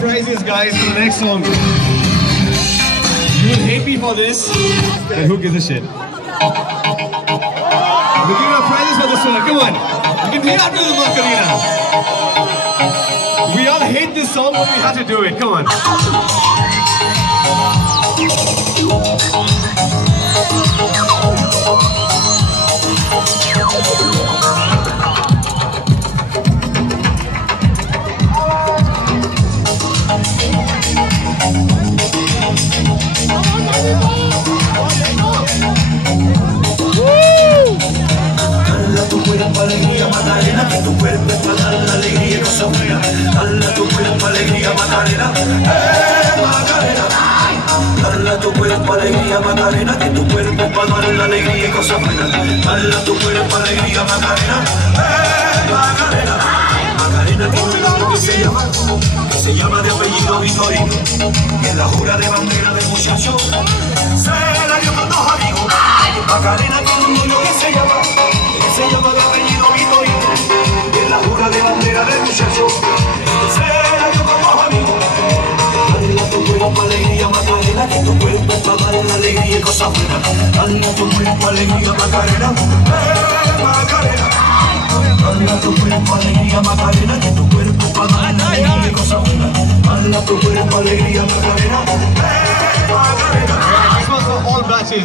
Prizes, guys, for the next song. You will hate me for this, but who gives a shit? We're giving out prizes for this one. Come on, you can hear after the Macarena. We all hate this song, but we have to do it. Come on. Alegría Macarena, que tu cuerpo es para dar la alegría y cosas buenas. Dale a tu cuerpo alegría Macarena, Macarena. Dale a tu cuerpo alegría Macarena, que tu cuerpo es para dar la alegría y cosas buenas. Dale a tu cuerpo alegría Macarena, Macarena. Macarena tiene un nombre que se llama de apellido Vitorino. Y en la jura de bandera del muchacho se la dio con dos amigos. Macarena tiene un niño que se llama de apellido Vitorino. Y en la jura de bandera del muchacho se la dio con dos amigos. Dale a tu cuerpo alegría Macarena, que tu cuerpo es para dar la alegría y cosas buenas. Dale a tu cuerpo alegría Macarena, Macarena. Dale a tu cuerpo alegría Macarena, que tu cuerpo es para dar la alegría y cosas buenas. Dale a tu cuerpo alegría Macarena, Macarena. This was for all batches.